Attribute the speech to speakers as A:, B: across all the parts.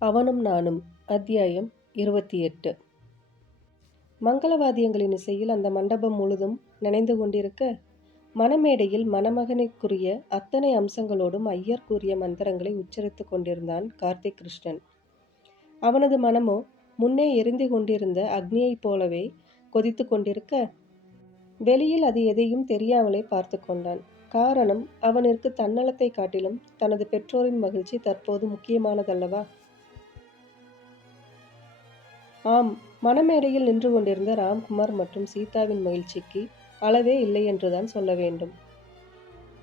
A: அவனும் நானும். அத்தியாயம் இருபத்தி எட்டு மங்களவாதியங்களின் இசையில் அந்த மண்டபம் முழுதும் நினைந்து கொண்டிருக்க மணமேடையில் மணமகனுக்குரிய அத்தனை அம்சங்களோடும் ஐயர் கூறிய மந்திரங்களை உச்சரித்துக் கொண்டிருந்தான் கார்த்திக் கிருஷ்ணன். அவனது மனமோ முன்னே எரிந்து கொண்டிருந்த அக்னியைப் போலவே கொதித்து கொண்டிருக்க வெளியில் அது எதையும் தெரியாமலே பார்த்து கொண்டான். காரணம் அவனிற்கு தன்னலத்தை காட்டிலும் தனது பெற்றோரின் மகிழ்ச்சி தற்போது முக்கியமானதல்லவா? ஆம் மணமேடையில் நின்று கொண்டிருந்த ராம்குமார் மற்றும் சீதாவின் மகிழ்ச்சிக்கு அளவே இல்லை என்றுதான் சொல்ல வேண்டும்.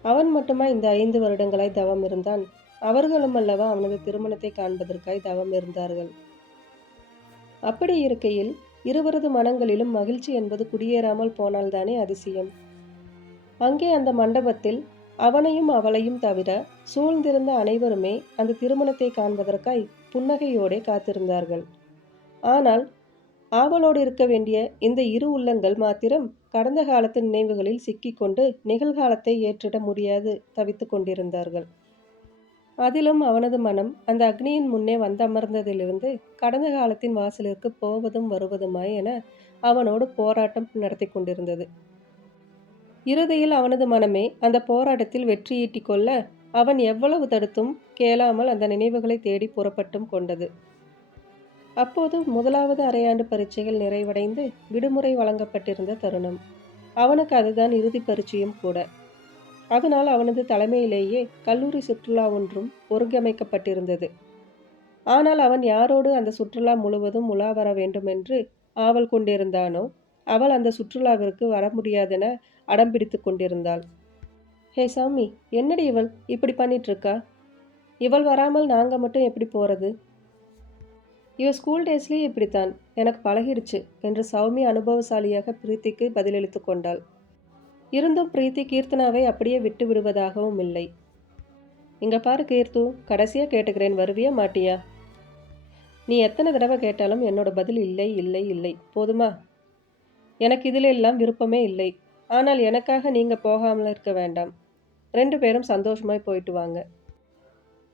A: அவன் மட்டுமா இந்த ஐந்து வருடங்களாய் தவம் இருந்தான். அவர்களும் அல்லவா அவனது திருமணத்தை காண்பதற்காய் தவம் இருந்தார்கள். அப்படி இருக்கையில் இருவரது மனங்களிலும் மகிழ்ச்சி என்பது குடியேறாமல் போனால்தானே அதிசயம். அங்கே அந்த மண்டபத்தில் அவனையும் அவளையும் தவிர சூழ்ந்திருந்த அனைவருமே அந்த திருமணத்தை காண்பதற்காய் புன்னகையோடே காத்திருந்தார்கள். ஆனால் ஆவலோடு இருக்க வேண்டிய இந்த இரு உள்ளங்கள் மாத்திரம் கடந்த காலத்து நினைவுகளில் சிக்கிக்கொண்டு நிகழ்காலத்தை ஏற்றிட முடியாது தவித்து கொண்டிருந்தார்கள். அதிலும் அவனது மனம் அந்த அக்னியின் முன்னே வந்தமர்ந்ததிலிருந்து கடந்த காலத்தின் வாசலிற்கு போவதும் வருவதுமாய் என அவனோடு போராட்டம் நடத்தி கொண்டிருந்தது. இறுதியில் அவனது மனமே அந்த போராட்டத்தில் வெற்றியீட்டிக் கொள்ள அவன் எவ்வளவு தடுத்தும் கேளாமல் அந்த நினைவுகளை தேடி புறப்பட்டும் கொண்டது. அப்போது முதலாவது அரையாண்டு பரீட்சைகள் நிறைவடைந்து விடுமுறை வழங்கப்பட்டிருந்த தருணம். அவனுக்கு அதுதான் இறுதி பரீட்சையும் கூட. அதனால் அவனது தலைமையிலேயே கல்லூரி சுற்றுலா ஒன்றும் ஒருங்கமைக்கப்பட்டிருந்தது. ஆனால் அவன் யாரோடு அந்த சுற்றுலா முழுவதும் உலா வர வேண்டுமென்று ஆவல் கொண்டிருந்தானோ அவள் அந்த சுற்றுலாவிற்கு வர முடியாதென அடம் பிடித்து கொண்டிருந்தாள். ஹே சாமி என்னடி இவள்? இப்படி பண்ணிட்டு இருக்கா? இவள் வராமல் நாங்கள் மட்டும் எப்படி போகிறது இவ ஸ்கூல் டேஸ்லேயே இப்படித்தான். எனக்கு பழகிடுச்சு என்று சௌமி அனுபவசாலியாக பிரீத்திக்கு பதிலளித்து கொண்டாள். இருந்தும் பிரீத்தி கீர்த்தனாவை அப்படியே விட்டு விடுவதாகவும் இல்லை. இங்க பாரு கீர்த்து கடைசியாக கேட்டுக்கிறேன் வருவியா மாட்டியா? நீ எத்தனை தடவை கேட்டாலும் என்னோட பதில் இல்லை இல்லை இல்லை. போதுமா? எனக்கு இதில் எல்லாம் விருப்பமே இல்லை. ஆனால் எனக்காக நீங்கள் போகாமல் இருக்க வேண்டாம். ரெண்டு பேரும் சந்தோஷமாய் போயிட்டு வாங்க.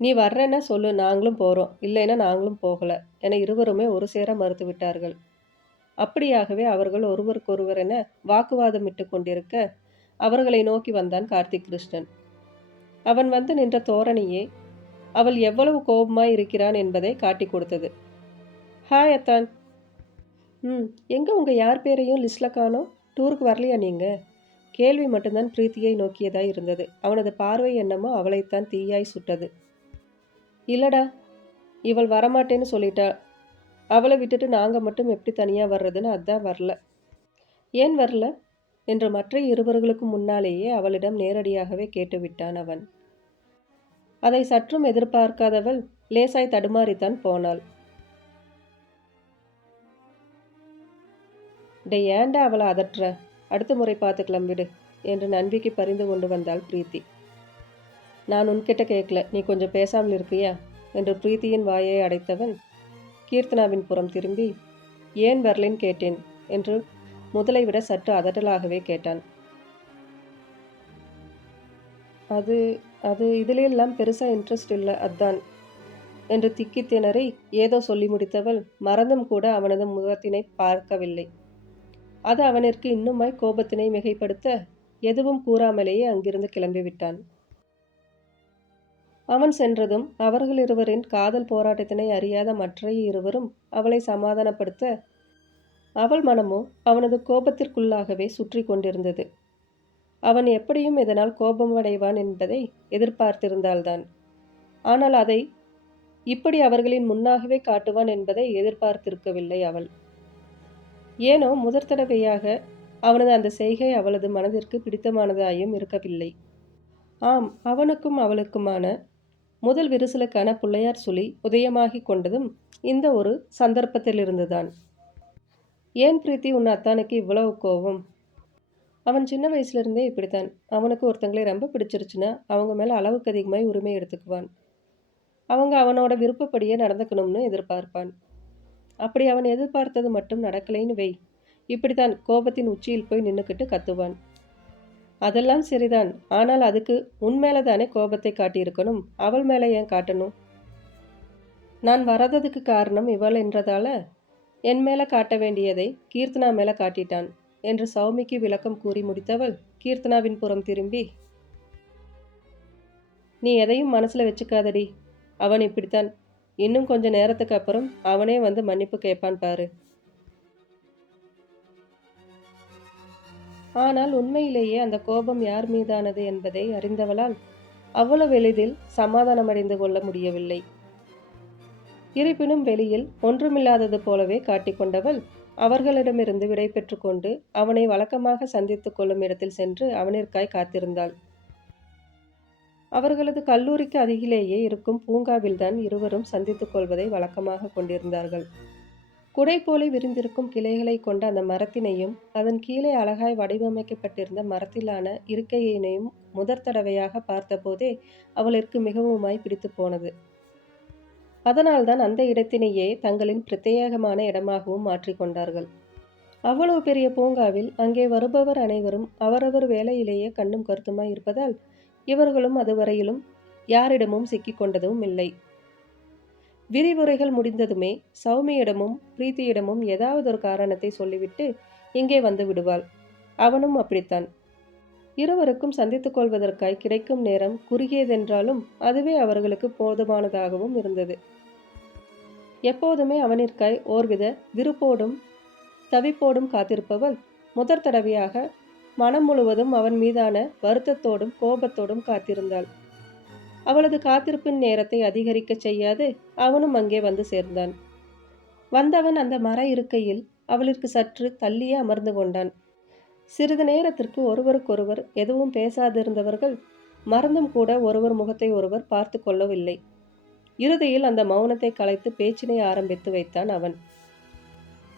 A: நீ வர்றேன்னா சொல்லு நாங்களும் போகிறோம் இல்லைன்னா நாங்களும் போகலை. என இருவருமே ஒரு சேர மறுத்து விட்டார்கள். அப்படியாகவே அவர்கள் ஒருவருக்கொருவர் என வாக்குவாதமிட்டு கொண்டிருக்க அவர்களை நோக்கி வந்தான் கார்த்திக் கிருஷ்ணன் அவன் வந்து நின்ற தோரணையே அவள் எவ்வளவு கோபமாய் இருக்கிறான் என்பதை காட்டி கொடுத்தது. ஹாய் அத்தான். ம் எங்கே உங்கள் யார் பேரையும் லிஸ்ட்டில் காணோம்? டூருக்கு வரலையா நீங்கள் கேள்வி மட்டும்தான் பிரீத்தியை நோக்கியதாய் இருந்தது. அவனது பார்வை என்னமோ அவளைத்தான் தீயாய் சுட்டது. இல்லடா இவள் வரமாட்டேன்னு சொல்லிட்டா. அவளை விட்டுட்டு நாங்கள் மட்டும் எப்படி தனியாக வர்றதுன்னு அதான் வரல. ஏன் வரல? என்று மற்ற இருவர்களுக்கு முன்னாலேயே அவளிடம் நேரடியாகவே கேட்டுவிட்டான் அவன். அதை சற்றும் எதிர்பார்க்காதவள் லேசாய் தடுமாறித்தான் போனாள். டே ஏன்டா அவளை அதற்ற அடுத்த முறை பார்த்துக்கலாம் விடு என்று நன்விக்கு பரிந்து கொண்டு வந்தாள் பிரீத்தி. நான் உன்கிட்ட கேட்கல. நீ கொஞ்சம் பேசாமல் இருக்கியா? என்று பிரீத்தியின் வாயை அடைத்தவன் கீர்த்தனாவின் புறம் திரும்பி ஏன் வரலின் கேட்டேன்? என்று முதலை விட சற்று அதட்டலாகவே கேட்டான். அது அது இதிலெல்லாம் பெருசாக இன்ட்ரெஸ்ட் இல்லை அதான் என்று திக்கி திணறி ஏதோ சொல்லி முடித்தவள் மறந்தும் கூட அவனது முகத்தினை பார்க்கவில்லை. அது அவனிற்கு இன்னுமாய் கோபத்தினை மிகைப்படுத்த எதுவும் கூறாமலேயே அங்கிருந்து கிளம்பிவிட்டான். அவன் சென்றதும் அவர்கள் இருவரின் காதல் போராட்டத்தினை அறியாத மற்ற இருவரும் அவளை சமாதானப்படுத்த அவள் மனமோ அவனது கோபத்திற்குள்ளாகவே சுற்றி கொண்டிருந்தது. அவன் எப்படியும் இதனால் கோபமடைவான் என்பதை எதிர்பார்த்திருந்தால்தான். ஆனால் அதை இப்படி அவர்களின் முன்னாகவே காட்டுவான் என்பதை எதிர்பார்த்திருக்கவில்லை அவள். ஏனோ முதற் தடவையாக அவனது அந்த செய்கை அவளது மனதிற்கு பிடித்தமானதாயும் இருக்கவில்லை. ஆம் அவனுக்கும் அவளுக்குமான முதல் விரிசலுக்கான பிள்ளையார் சுழி உதயமாகி கொண்டதும் இந்த ஒரு சந்தர்ப்பத்திலிருந்துதான். ஏன் பிரீத்தி உன் அத்தானுக்கு இவ்வளவு கோபம்? அவன் சின்ன வயசுலேருந்தே இப்படித்தான். அவனுக்கு ஒருத்தங்களை ரொம்ப பிடிச்சிருச்சுன்னா அவங்க மேலே அளவுக்கு அதிகமாக உரிமை எடுத்துக்குவான். அவங்க அவனோட விருப்பப்படியே நடந்துக்கணும்னு எதிர்பார்ப்பான். அப்படி அவன் எதிர்பார்த்தது மட்டும் நடக்கலைன்னு வை. இப்படித்தான் கோபத்தின் உச்சியில் போய் நின்றுக்கிட்டு கத்துவான். அதெல்லாம் சரிதான். ஆனால் அதுக்கு உன் மேலே தானே கோபத்தை காட்டியிருக்கணும்? அவள் மேலே ஏன் காட்டணும்? நான் வராததுக்கு காரணம் இவள் என்றதால? என் மேலே காட்ட வேண்டியதை கீர்த்தனா மேலே காட்டிட்டான் என்று சௌமிக்கு விளக்கம் கூறி முடித்தவள் கீர்த்தனாவின் புறம் திரும்பி நீ எதையும் மனசில் வச்சுக்காதடி. அவன் இப்படித்தான். இன்னும் கொஞ்ச நேரத்துக்கு அப்புறம் அவனே வந்து மன்னிப்பு கேட்பான் பாரு. ஆனால் உண்மையிலேயே அந்த கோபம் யார் மீதானது என்பதை அறிந்தவளால் அவ்வளவு எளிதில் சமாதானமடைந்து கொள்ள முடியவில்லை. இருப்பினும் வெளியில் ஒன்றுமில்லாதது போலவே காட்டிக்கொண்டவள் அவர்களிடமிருந்து விடை பெற்றுக்கொண்டு அவனை வழக்கமாக சந்தித்துக் கொள்ளும் இடத்தில் சென்று அவனிற்காய் காத்திருந்தாள். அவர்களது கல்லூரிக்கு அருகிலேயே இருக்கும் பூங்காவில்தான் இருவரும் சந்தித்துக் கொள்வதை வழக்கமாக கொண்டிருந்தார்கள். குடை போல விரிந்திருக்கும் கிளைகளை கொண்ட அந்த மரத்தினையும் அதன் கீழே அழகாய் வடிவமைக்கப்பட்டிருந்த மரத்திலான இருக்கையினையும் முதற் தடவையாக பார்த்தபோதே அவளிற்கு மிகவுமாய் பிடித்து போனது. அதனால்தான் அந்த இடத்தினையே தங்களின் பிரத்யேகமான இடமாகவும் மாற்றிக்கொண்டார்கள் அவ்வளவு பெரிய பூங்காவில் அங்கே வருபவர் அனைவரும் அவரவர் வேலையிலேயே கண்ணும் கருத்துமாய் இருப்பதால் இவர்களும் அதுவரையிலும் யாரிடமும் சிக்கிக்கொண்டதும் இல்லை. விரிவுரைகள் முடிந்ததுமே சௌமியிடமும் பிரீத்தியிடமும் ஏதாவது ஒரு காரணத்தை சொல்லிவிட்டு இங்கே வந்து விடுவாள். அவனும் அப்படித்தான். இருவருக்கும் சந்தித்துக் கொள்வதற்காய் கிடைக்கும் நேரம் குறுகியதென்றாலும் அதுவே அவர்களுக்கு போதுமானதாகவும் இருந்தது. எப்போதுமே அவனிற்காய் ஓர்வித விருப்போடும் தவிப்போடும் காத்திருப்பவள் முதற் தடவையாக மனம் முழுவதும் அவன் மீதான வருத்தத்தோடும் கோபத்தோடும் காத்திருந்தாள். அவளது காத்திருப்பின் நேரத்தை அதிகரிக்கச் செய்யாது. அவனும் அங்கே வந்து சேர்ந்தான். வந்தவன் அந்த மர இருக்கையில் அவளிற்கு சற்று தள்ளியே அமர்ந்து கொண்டான். சிறிது நேரத்திற்கு ஒருவருக்கொருவர் எதுவும் பேசாதிருந்தவர்கள் மறந்தும் கூட ஒருவர் முகத்தை ஒருவர் பார்த்து கொள்ளவில்லை. இறுதியில் அந்த மௌனத்தை கலைத்து பேச்சினை ஆரம்பித்து வைத்தான் அவன்.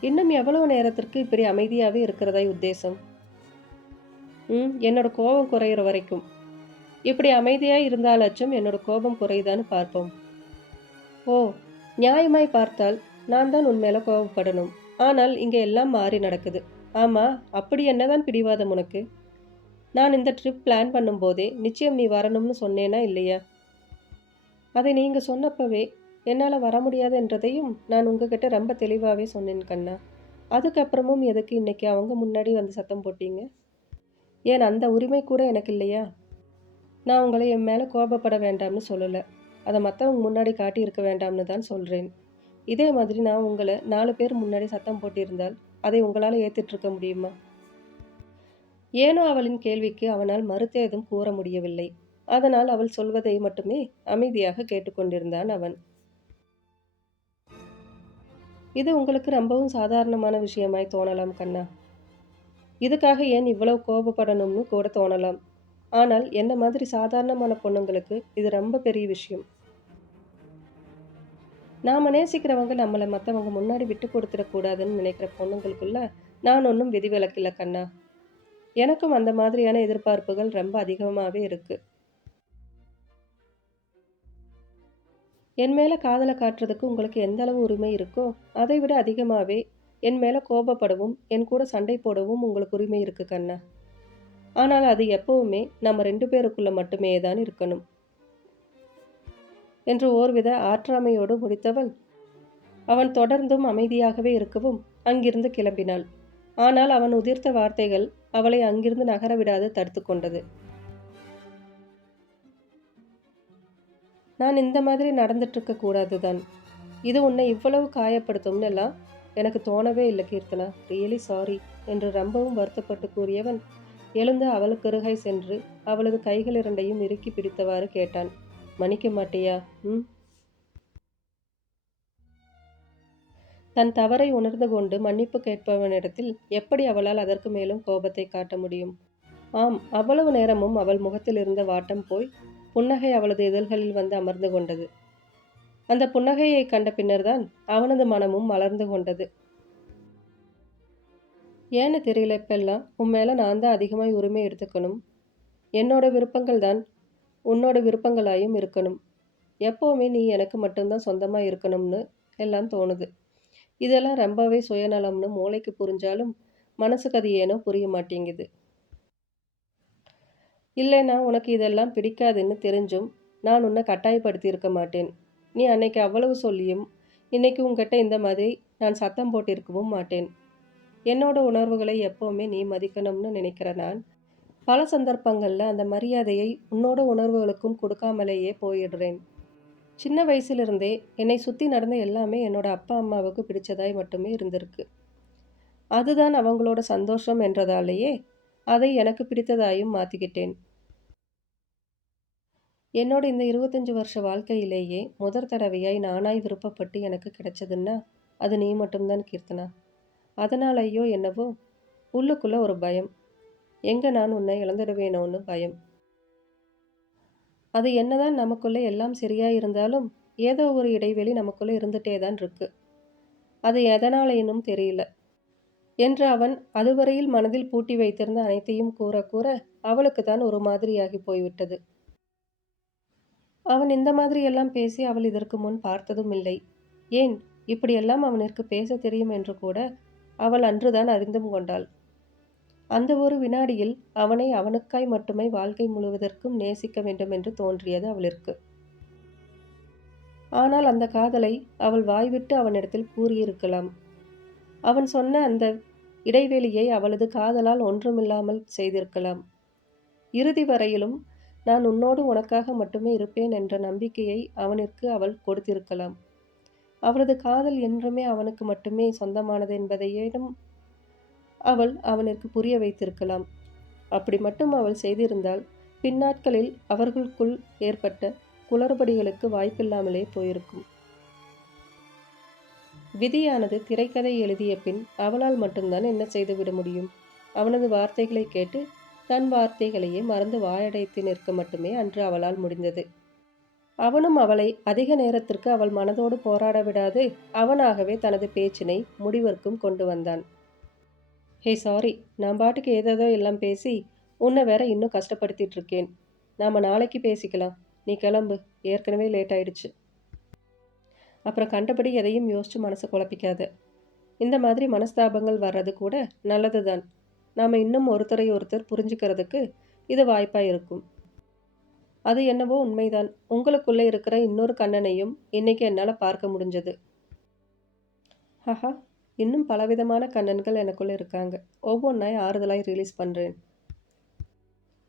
A: இன்னும் எவ்வளவு நேரத்திற்கு இப்படி அமைதியாகவே இருக்கிறதாய் உத்தேசம்? ம் என்னோட கோபம் குறையிற வரைக்கும். இப்படி அமைதியாய் இருந்தாலாச்சும் என்னோட கோபம் குறையுதான்னு பார்ப்போம். ஓ நியாயமாய் பார்த்தால் நான் தான் உன் கோபப்படணும். ஆனால் இங்கே எல்லாம் மாறி நடக்குது. ஆமாம் அப்படி என்னதான் பிடிவாதம் உனக்கு? நான் இந்த ட்ரிப் பிளான் பண்ணும்போதே நிச்சயம் நீ வரணும்னு சொன்னேனா இல்லையா? அதை நீங்கள் சொன்னப்பவே என்னால் வர முடியாது என்றதையும் நான் உங்ககிட்ட ரொம்ப தெளிவாகவே சொன்னேன் கண்ணா. அதுக்கப்புறமும் எதுக்கு இன்னைக்கு அவங்க முன்னாடி வந்து சத்தம் போட்டீங்க? ஏன் அந்த உரிமை கூட எனக்கு இல்லையா? நான் உங்களை என் மேலே கோபப்பட வேண்டாம்னு சொல்லலை. அதை மற்றவங்க முன்னாடி காட்டி இருக்க வேண்டாம்னு தான் சொல்கிறேன் இதே மாதிரி நான் உங்களை நாலு பேர் முன்னாடி சத்தம் போட்டிருந்தால் அதை உங்களால் ஏற்றுட்ருக்க முடியுமா? ஏனோ அவளின் கேள்விக்கு அவனால் மறுத்தேதும் கூற முடியவில்லை. அதனால் அவள் சொல்வதை மட்டுமே அமைதியாக கேட்டுக்கொண்டிருந்தான் அவன். இது உங்களுக்கு ரொம்பவும் சாதாரணமான விஷயமாய் தோணலாம் கண்ணா. இதுக்காக ஏன் இவ்வளவு கோபப்படணும்னு கூட தோணலாம். ஆனால் என்ன மாதிரி சாதாரணமான பொண்ணுங்களுக்கு இது ரொம்ப பெரிய விஷயம். நாம் நேசிக்கிறவங்க நம்மளை மற்றவங்க முன்னாடி விட்டு கொடுத்துடக்கூடாதுன்னு நினைக்கிற பொண்ணுங்களுக்குள்ள நான் ஒன்றும் விதிவிலக்கில்ல கண்ணா. எனக்கும் அந்த மாதிரியான எதிர்பார்ப்புகள் ரொம்ப அதிகமாகவே இருக்குது என் மேலே காதலை காட்டுறதுக்கு உங்களுக்கு எந்த அளவு உரிமை இருக்கோ அதை விட அதிகமாகவே என் மேலே கோபப்படவும் என் கூட சண்டை போடவும் உங்களுக்கு உரிமை இருக்குது கண்ணா. ஆனால் அது எப்பவுமே நம்ம ரெண்டு பேருக்குள்ள மட்டுமே தான் இருக்கணும். என்று ஓர்வித ஆற்றாமையோடு முடித்தவள் அவன் தொடர்ந்தும் அமைதியாகவே இருக்கவும் அங்கிருந்து கிளம்பினாள். ஆனால் அவன் உதிர்த்த வார்த்தைகள் அவளை அங்கிருந்து நகர விடாது தடுத்து கொண்டது. நான் இந்த மாதிரி நடந்துட்டு இருக்க கூடாதுதான். இது உன்னை இவ்வளவு காயப்படுத்தும்னு எல்லாம் எனக்கு தோணவே இல்லை கீர்த்தனா. ரியலி சாரி என்று ரொம்பவும் வருத்தப்பட்டு கூறியவன் எழுந்து அவளுக்கருகை சென்று அவளது கைகள் இரண்டையும் இறுக்கி பிடித்தவாறு கேட்டான். மன்னிக்க மாட்டியா? ம் தன் தவறை உணர்ந்து கொண்டு மன்னிப்பு கேட்பவனிடத்தில் எப்படி அவளால் அதற்கு மேலும் கோபத்தை காட்ட முடியும்? ஆம் அவ்வளவு நேரமும் அவள் முகத்தில் இருந்த வாட்டம் போய் புன்னகை அவளது இதழ்களில் வந்து அமர்ந்து கொண்டது. அந்த புன்னகையை கண்ட பின்னர்தான் அவனது மனமும் மலர்ந்து கொண்டது. ஏன்னு தெரியல இப்பெல்லாம். உன் மேலே நான் தான் அதிகமாக உரிமை எடுத்துக்கணும். என்னோட விருப்பங்கள் தான் உன்னோட விருப்பங்களாயும் இருக்கணும். எப்போவுமே நீ எனக்கு மட்டும்தான் சொந்தமாக இருக்கணும்னு எல்லாம் தோணுது. இதெல்லாம் ரொம்பவே சுயநலம்னு மூளைக்கு புரிஞ்சாலும் மனசுக்கு அது ஏனோ புரிய மாட்டேங்குது. இல்லைனா உனக்கு இதெல்லாம் பிடிக்காதுன்னு தெரிஞ்சும் நான் உன்னை கட்டாயப்படுத்தி இருக்க மாட்டேன். நீ அன்னைக்கு அவ்வளவு சொல்லியும் இன்னைக்கு உங்ககிட்ட இந்த மாதிரி நான் சத்தம் போட்டிருக்கவும் மாட்டேன். என்னோட உணர்வுகளை எப்போவுமே நீ மதிக்கணும்னு நினைக்கிற நான்? பல சந்தர்ப்பங்களில் அந்த மரியாதையை உன்னோட உணர்வுகளுக்கும் கொடுக்காமலேயே போயிடுறேன். சின்ன வயசுலேருந்தே என்னை சுற்றி நடந்த எல்லாமே என்னோட அப்பா அம்மாவுக்கு பிடிச்சதாய் மட்டுமே இருந்திருக்கு. அதுதான் அவங்களோட சந்தோஷம் என்றதாலேயே அதை எனக்கு பிடித்ததாயும் மாற்றிக்கிட்டேன் என்னோட இந்த இருபத்தஞ்சி வருஷ வாழ்க்கையிலேயே முதற் தடவையாய் நானாய் விருப்பப்பட்டு எனக்கு கிடைச்சதுன்னா அது நீ மட்டும்தான் கீர்த்தனா. அதனாலேயோ என்னவோ? உள்ளுக்குள்ள ஒரு பயம். எங்கே நான் உன்னை இழந்துடுவேனோன்னு பயம். அது என்னதான் நமக்குள்ளே எல்லாம் சரியாக இருந்தாலும் ஏதோ ஒரு இடைவெளி நமக்குள்ளே இருந்துட்டே தான் இருக்கு. அது எதனாலேனும் தெரியல. என்று அவன் அதுவரையில் மனதில் பூட்டி வைத்திருந்த அனைத்தையும் கூற கூற அவளுக்கு தான் ஒரு மாதிரியாகி போய்விட்டது. அவன் இந்த மாதிரி எல்லாம் பேசி அவள் இதற்கு முன் பார்த்ததும் இல்லை. ஏன்? இப்படியெல்லாம் அவனிற்கு பேச தெரியும் என்று கூட அவள் அன்றுதான் அறிந்தும் கொண்டாள். அந்த ஒரு வினாடியில் அவனை அவனுக்காய் மட்டுமே வாழ்க்கை முழுவதற்கும் நேசிக்க வேண்டும் என்று தோன்றியது அவளிற்கு. ஆனால் அந்த காதலை அவள் வாய்விட்டு அவனிடத்தில் கூறியிருக்கலாம். அவன் சொன்ன அந்த இடைவெளியை அவளது காதலால் ஒன்றுமில்லாமல் செய்திருக்கலாம். இறுதி வரையிலும் நான் உன்னோடு உனக்காக மட்டுமே இருப்பேன் என்ற நம்பிக்கையை அவனிற்கு அவள் கொடுத்திருக்கலாம். அவளது காதல் என்றுமே அவனுக்கு மட்டுமே சொந்தமானது என்பதையிடம் அவள் அவனிற்கு புரிய வைத்திருக்கலாம். அப்படி மட்டும் அவள் செய்திருந்தால் பின்னாட்களில் அவர்களுக்குள் ஏற்பட்ட குளறுபடிகளுக்கு வாய்ப்பில்லாமலே போயிருக்கும். விதியானது திரைக்கதை எழுதிய பின் அவளால் மட்டும்தான் என்ன செய்துவிட முடியும்? அவனது வார்த்தைகளை கேட்டு தன் வார்த்தைகளையே மறந்து வாயடைத்து நிற்க மட்டுமே அன்று அவளால் முடிந்தது. அவனும் அவளை அதிக நேரத்திற்கு அவள் மனதோடு போராட விடாது அவனாகவே தனது பேச்சினை முடிவிற்கும் கொண்டு வந்தான். ஹே சாரி நான் பாட்டுக்கு ஏதேதோ எல்லாம் பேசி உன்னை வேற இன்னும் கஷ்டப்படுத்திட்டு இருக்கேன். நாம் நாளைக்கு பேசிக்கலாம். நீ கிளம்பு. ஏற்கனவே லேட் ஆயிடுச்சு. அப்புறம் கண்டபடி எதையும் யோசிச்சு மனசை குழப்பிக்காத. இந்த மாதிரி மனஸ்தாபங்கள் வர்றது கூட நல்லது தான் நாம் இன்னும் ஒருத்தரை ஒருத்தர் புரிஞ்சுக்கிறதுக்கு இது வாய்ப்பாக இருக்கும். அது என்னவோ உண்மைதான். உங்களுக்குள்ளே இருக்கிற இன்னொரு கண்ணனையும் இன்னைக்கு என்னால் பார்க்க முடிஞ்சது. ஹஹா இன்னும் பலவிதமான கண்ணன்கள் எனக்குள்ளே இருக்காங்க. ஒவ்வொன்றாய் ஆறுதலாய் ரிலீஸ் பண்ணுறேன்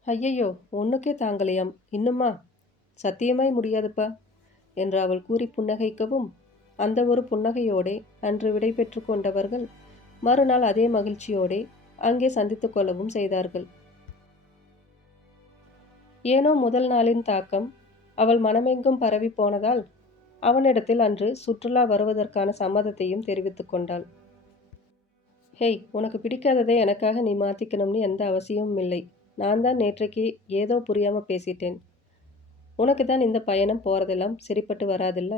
A: ஐயையோ ஒன்றுக்கே தாங்கலையாம். இன்னுமா? சத்தியமாய் முடியாதுப்பா என்று அவள் கூறி புன்னகைக்கவும் அந்த ஒரு புன்னகையோடே அன்று விடை பெற்று கொண்டவர்கள் மறுநாள் அதே மகிழ்ச்சியோடே அங்கே சந்தித்து கொள்ளவும் செய்தார்கள். ஏனோ முதல் நாளின் தாக்கம் அவள் மனமெங்கும் பரவி போனதால் அவனிடத்தில் அன்று சுற்றுலா வருவதற்கான சம்மதத்தையும் தெரிவித்து கொண்டாள். ஹேய் உனக்கு பிடிக்காததை எனக்காக நீ மாற்றிக்கணும்னு எந்த அவசியமும் இல்லை. நான் தான் நேற்றைக்கு ஏதோ புரியாமல் பேசிட்டேன். உனக்கு தான் இந்த பயணம் போகிறதெல்லாம் சரிப்பட்டு வராதில்ல?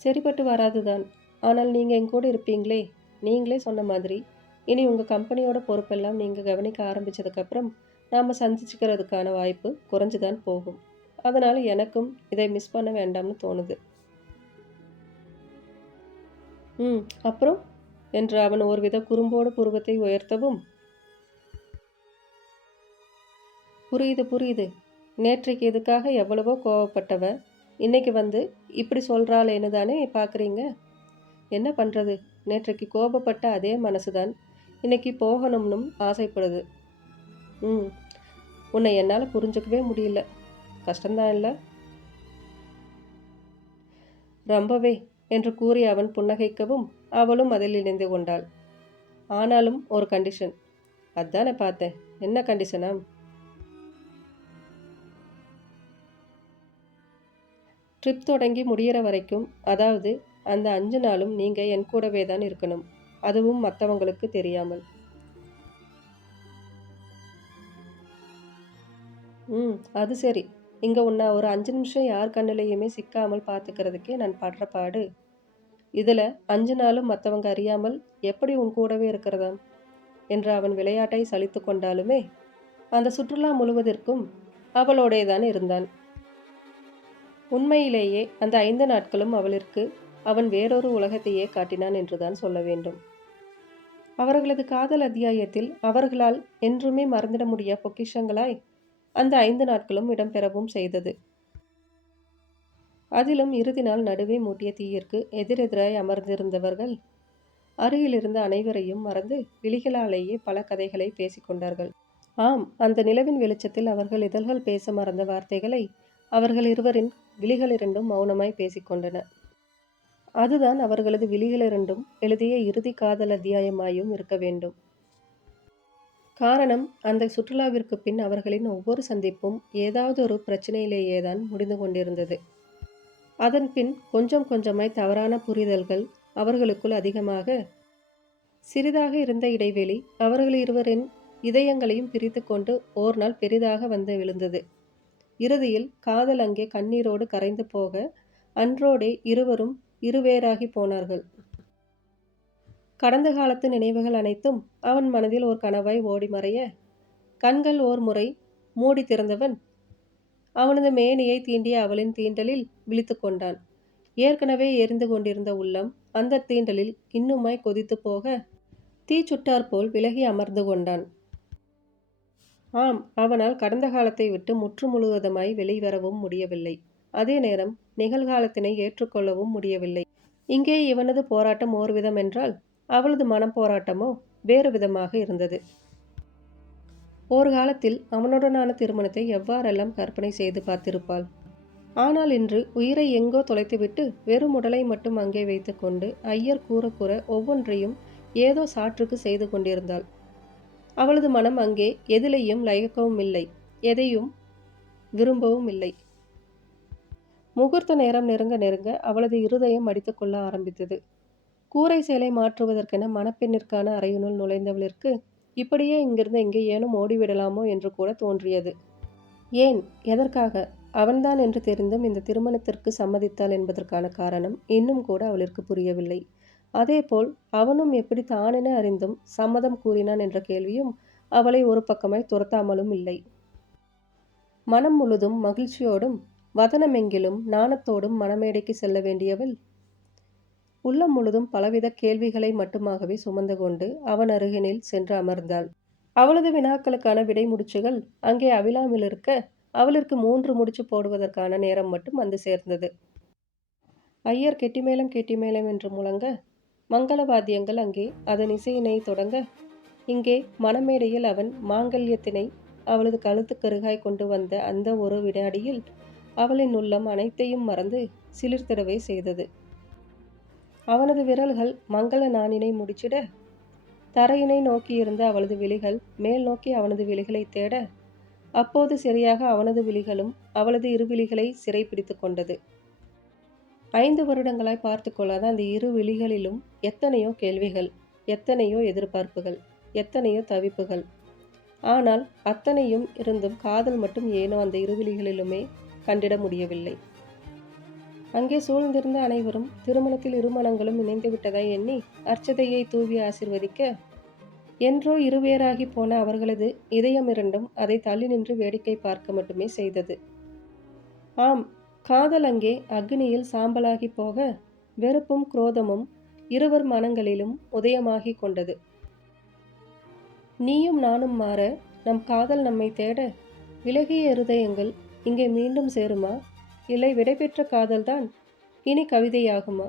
A: சரிப்பட்டு வராது தான் ஆனால் நீங்கள் என் கூட இருப்பீங்களே. நீங்களே சொன்ன மாதிரி. இனி உங்கள் கம்பெனியோட பொறுப்பெல்லாம் நீங்கள் கவனிக்க ஆரம்பித்ததுக்கப்புறம் நாம் சந்திச்சுக்கிறதுக்கான வாய்ப்பு குறைஞ்சு தான் போகும். அதனால் எனக்கும் இதை மிஸ் பண்ண வேண்டாம்னு தோணுது. ம் அப்புறம்? என்று அவன் ஒருவித குறும்போடு புருவத்தை உயர்த்தவும். புரியுது புரியுது. நேற்றைக்கு இதுக்காக எவ்வளவோ கோவப்பட்டவ இன்னைக்கு வந்து இப்படி சொல்கிறாளேன்னு தானே பார்க்குறீங்க என்ன பண்ணுறது நேற்றைக்கு கோபப்பட்ட அதே மனசு தான் இன்னைக்கு போகணும்னும் ஆசைப்படுது. ம். உன்னை என்னால் புரிஞ்சுக்கவே முடியல. கஷ்டம்தான் இல்லை. ரொம்பவே என்று கூறி அவன் புன்னகைக்கவும் அவளும் அதில் இணைந்து கொண்டாள். ஆனாலும் ஒரு கண்டிஷன் அதானே பார்த்தேன். என்ன கண்டிஷனா ட்ரிப் தொடங்கி முடிகிற வரைக்கும் அதாவது அந்த அஞ்சு நாளும் நீங்கள் என் கூடவே தான் இருக்கணும். அதுவும் மற்றவங்களுக்கு தெரியாமல். ம் அது சரி. இங்கே உன்னை ஒரு அஞ்சு நிமிஷம் யார் கண்ணிலையுமே சிக்காமல் பார்த்துக்கிறதுக்கே நான் படுற பாடு. இதில் அஞ்சு நாளும் மற்றவங்க அறியாமல் எப்படி உன் கூடவே இருக்கிறதாம்? என்று அவன் விளையாட்டை சலித்து கொண்டாலுமே அந்த சுற்றுலா முழுவதற்கும் அவளோடே தான் இருந்தான். உண்மையிலேயே அந்த ஐந்து நாட்களும் அவளிற்கு அவன் வேறொரு உலகத்தையே காட்டினான் என்றுதான் சொல்ல வேண்டும். அவர்களது காதல் அத்தியாயத்தில் அவர்களால் என்றுமே மறந்திட முடிய பொக்கிஷங்களாய்? அந்த ஐந்து நாட்களும் இடம்பெறவும் செய்தது. அதிலும் இறுதி நாள் நடுவே மூட்டிய தீயிற்கு எதிரெதிராய் அமர்ந்திருந்தவர்கள் அருகிலிருந்த அனைவரையும் மறந்து விழிகளாலேயே பல கதைகளை பேசிக்கொண்டார்கள் ஆம் அந்த நிலவின் வெளிச்சத்தில் அவர்கள் இதழ்கள் பேச மறந்த வார்த்தைகளை அவர்கள் இருவரின் விழிகளிரண்டும் மௌனமாய் பேசிக்கொண்டன அதுதான் அவர்களது விழிகளிரண்டும் எழுதிய இறுதி காதல் அத்தியாயமாயும் இருக்க வேண்டும். காரணம் அந்த சுற்றுலாவிற்கு பின் அவர்களின் ஒவ்வொரு சந்திப்பும் ஏதாவது ஒரு பிரச்சனையிலேயேதான் முடிந்து கொண்டிருந்தது. அதன் பின் கொஞ்சம் கொஞ்சமாய் தவறான புரிதல்கள் அவர்களுக்குள் அதிகமாக சிறிதாக இருந்த இடைவெளி அவர்கள் இருவரின் இதயங்களையும் பிரித்து கொண்டு ஓர் நாள் பெரிதாக வந்து விழுந்தது. இறுதியில் காதல் அங்கே கண்ணீரோடு கரைந்து போக அன்றோடே இருவரும் இருவேறாகி போனார்கள். கடந்த காலத்து நினைவுகள் அனைத்தும் அவன் மனதில் ஒரு கனவாய் ஓடி மறைய கண்கள் ஓர் முறை மூடி திறந்தவன் அவனது மேனியை தீண்டிய அவளின் தீண்டலில் விழித்து கொண்டான். ஏற்கனவே எரிந்து கொண்டிருந்த உள்ளம் அந்த தீண்டலில் இன்னுமாய் கொதித்து போக தீச்சுட்டார் போல் விலகி அமர்ந்து கொண்டான். ஆம் அவனால் கடந்த காலத்தை விட்டு முற்று முழுவதுமாய் வெளிவரவும் முடியவில்லை. அதே நேரம் நிகழ்காலத்தினை ஏற்றுக்கொள்ளவும் முடியவில்லை. இங்கே இவனது போராட்டம் ஓர்விதம் என்றால் அவளது மனம் போராட்டமோ வேறு விதமாக இருந்தது. ஒரு காலத்தில் அவனுடனான திருமணத்தை எவ்வாறெல்லாம் கற்பனை செய்து பார்த்திருப்பாள்? ஆனால் இன்று உயிரை எங்கோ தொலைத்துவிட்டு வெறும் உடலை மட்டும் அங்கே வைத்துக்கொண்டு ஐயர் கூற கூற ஒவ்வொன்றையும் ஏதோ சாற்றுக்கு செய்து கொண்டிருந்தாள். அவளது மனம் அங்கே எதிலையும் லயக்கவும் இல்லை எதையும் விரும்பவும் இல்லை. முகூர்த்த நேரம் நெருங்க நெருங்க அவளது இருதயம் அடித்துக்கொள்ள ஆரம்பித்தது. கூரை சேலை மாற்றுவதற்கென மணப்பெண்ணிற்கான அறையினுள் நுழைந்தவளிற்கு இப்படியே இங்கிருந்து எங்கேயேனும் ஓடிவிடலாமோ என்று கூட தோன்றியது. ஏன் எதற்காக? அவன்தான் என்று தெரிந்தும் இந்த திருமணத்திற்கு சம்மதித்தாள் என்பதற்கான காரணம் இன்னும் கூட அவளிற்கு புரியவில்லை. அதேபோல் அவனும் எப்படி தானென அறிந்தும் சம்மதம் கூறினான் என்ற கேள்வியும் அவளை ஒரு பக்கமாய் துரத்தாமலும் இல்லை. மனம் முழுதும் மகிழ்ச்சியோடும் வதனமெங்கிலும் நாணத்தோடும் மணமேடைக்கு செல்ல வேண்டியவள் உள்ளம் முழுதும் பலவித கேள்விகளை மட்டுமாகவே சுமந்து கொண்டு அவன் அருகினில் சென்று அமர்ந்தாள். அவளது வினாக்களுக்கான விடை முடிச்சுகள் அங்கே அவிழாமல் இருக்க அவளிற்கு மூன்று முடிச்சு போடுவதற்கான நேரம் மட்டும் வந்து சேர்ந்தது. ஐயர் கெட்டிமேளம் கெட்டிமேளம் என்று முழங்க மங்களவாத்தியங்கள் அங்கே அதன் இசையினை தொடங்க இங்கே மணமேடையில் அவன் மாங்கல்யத்தினை அவளது கழுத்துக்கருகாய் கொண்டு வந்த அந்த ஒரு வினாடியில் அவளின் உள்ளம் அனைத்தையும் மறந்து சிலிர்த்திடவே செய்தது. அவனது விரல்கள் மங்கள நாணினை முடிச்சிட தரையினை நோக்கியிருந்த அவளது விழிகள் மேல் நோக்கி அவனது விழிகளை தேட அப்போது சரியாக அவனது விழிகளும் அவளது இரு விழிகளை சிறைப்பிடித்து கொண்டது. ஐந்து வருடங்களாய் பார்த்து கொள்ளாத அந்த இரு விழிகளிலும் எத்தனையோ கேள்விகள் எத்தனையோ எதிர்பார்ப்புகள் எத்தனையோ தவிப்புகள். ஆனால் அத்தனையும் இருந்தும் காதல் மட்டும் ஏனோ அந்த இருவிழிகளிலுமே கண்டிட முடியவில்லை. அங்கே சூழ்ந்திருந்த அனைவரும் திருமணத்தில் இருமணங்களும் இணைந்து விட்டதாய் எண்ணி அர்ச்சதையை தூவி ஆசிர்வதிக்க என்றோ இருவேறாகி போன அவர்களது இதயம் இரண்டும் அதை தள்ளி நின்று வேடிக்கை பார்க்க மட்டுமே செய்தது. ஆம் காதல் அங்கே அக்னியில் சாம்பலாகி போக வெறுப்பும் குரோதமும் இருவர் மனங்களிலும் உதயமாகி கொண்டது. நீயும் நானும் மாற நம் காதல் நம்மை தேட விலகிய இருதயங்கள் இங்கே மீண்டும் சேருமா? இல்லை விடைபெற்ற காதல்தான் இனி கவிதையாகுமா?